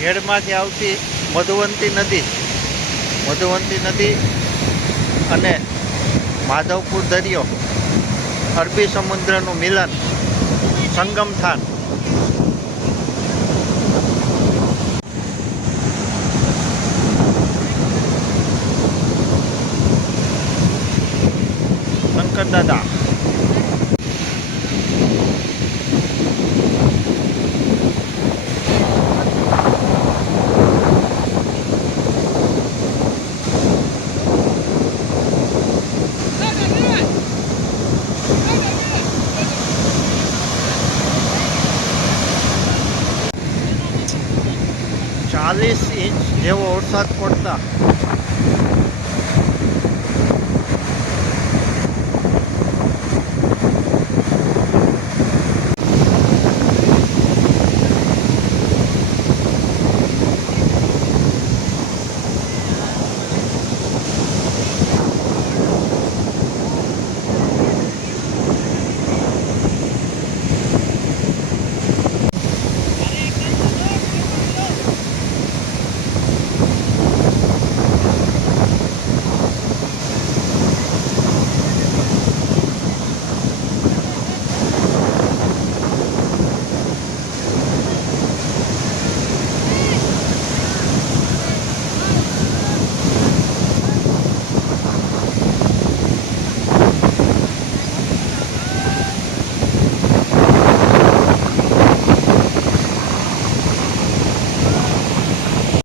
હેડમાંથી આવતી મધુવંતી નદી અને માધવપુર દરિયો, અરબી સમુદ્રનું મિલન, સંગમ સ્થાન. શંકર દાદા ચાલીસ ઇંચ જેવો વરસાદ પડતા